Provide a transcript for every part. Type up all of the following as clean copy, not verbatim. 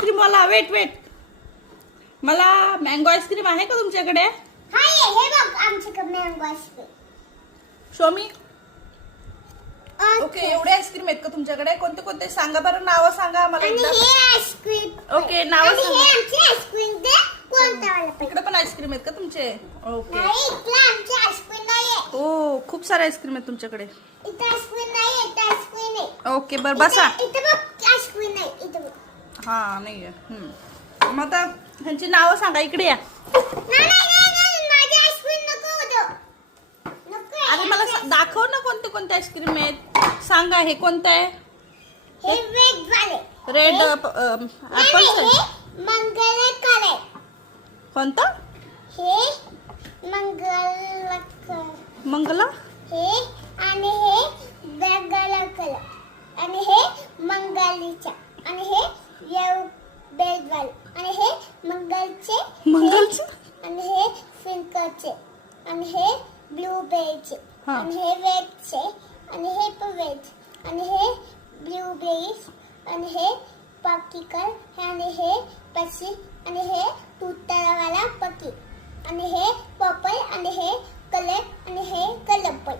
Ice cream वाला, weight weight, मला mango ice cream आहे का तुमच्याकडे? हे बघ आमच्याकडे मँगो आईस्क्रीम. शोमी, ओके, एवढे आईस्क्रीम आहेत का तुमच्याकडे? कोणते कोणते सांगा बरं, नाव सांगा मला आणि एकदा. हे आईस्क्रीम. ओके, नाव आणि हे सांगा. आमची आईस्क्रीम दे. कोणता वाला पाहिजे? इकडे पण आईस्क्रीम आहेत का तुमचे? ओके. नाही, इथला आमची आईस्क्रीम नाहीये. ओ, खूप सारे आईस्क्रीम आहेत तुमच्याकडे. इथं आईस्क्रीम नाहीये, इथं आईस्क्रीम आहे. ओके, बरं बसा. इथं बघ आईस्क्रीम नाही, इथं बघ. हा, नाहीये. मग आता ह्यांची नावं सांगा, इकडे या. नाही, माझी आईस्क्रीम नको होतं. नको आहे. अरे मला दाखव ना कोणते कोणते आईस्क्रीम आहेत. सांगा, हे कोणतं आहे? हे वेग वाले. रेड नाही, ऍपल. हे मंगलकर आहे. कोणतं? हे मंगलकर. मंगला. हे आणि हे वेगळं कलर आणि हे मंगलीचा आणि हे बेलवाल आणि हे मंगलचे? आणि हे फिंकरचे आणि हे ब्लूबेरीचे हा. आणि हे वेजचे आणि हे पण वेज आणि हे ब्लूबेरीज आणि हे पॉपकिकल आणि हे पसी आणि हे तुटावाला पकी आणि हे पर्पल आणि हे कलर आणि हे कलरफुल.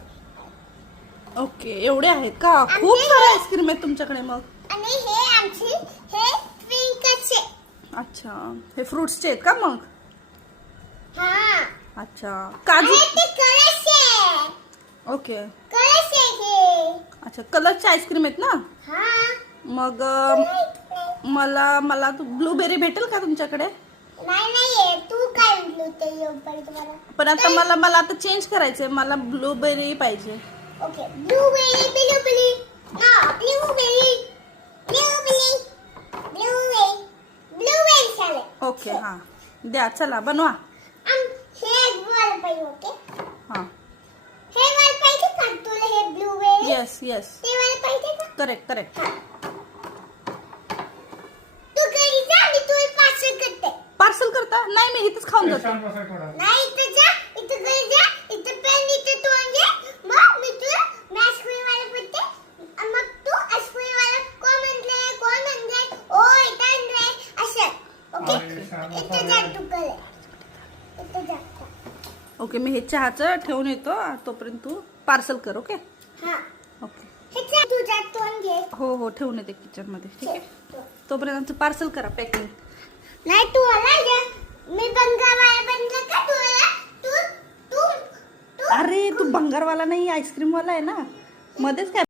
ओके, एवढे आहेत का? खूप सारे आईस्क्रीम आहेत तुमच्याकडे मग. आणि हे आमची हे फिंकरचे. अच्छा, हे फ्रुट्सचे आहेत का मग? हा. अच्छा, काजू. आणि ते कलरचे. ओके. कलरचे हे. अच्छा, कलरचे आईस्क्रीम आहेत ना? हा. मग मला ब्लूबेरी भेटेल का तुमच्याकडे? नाही तू काय म्हटलं ते येऊपर्यंत तुम्हाला. पण आता मला आता चेंज करायचंय, मला ब्लूबेरी पाहिजे. ओके, ब्लूबेरी ना ब्लूबेरी चालेल. ओके, हा द्या, चला बनवा. हे वाला पाहिजे. ओके, हा, हे वाला पाहिजे का तुला? हे ब्लूबेरी येस येस, ते वाला पाहिजे का? Correct correct. तू घरी जा, मी तुला पार्सल करते. पार्सल करता? नाही, मी इथेच खाऊन जातो. नाही, इथं जा, इथं घरी जा, इथं पेन, इथं तोंड घे. मग मी तुला आईस्क्रीम वाला बोलते. मग तू आईस्क्रीम वाला कोण म्हणले ओ इथं आणलंय असं. ओके, इथं जा तू करे. इथं जा. ओके, मी हे चहाचं ठेवून येतो, तोपर्यंत तू पार्सल कर. ओके. हा, ओके, हे जा, तुझा तोंड घे. हो ठेवून येते किचन मध्ये. ठीक आहे, तोपर्यंत तू पार्सल करा, पॅकिंग. नाही, तू आला जा. मी बंगावाला बनलं का तुला? तू अरे, तू भंगारवाला नाही, आईस्क्रीम वाला आहे ना, मध्येच काय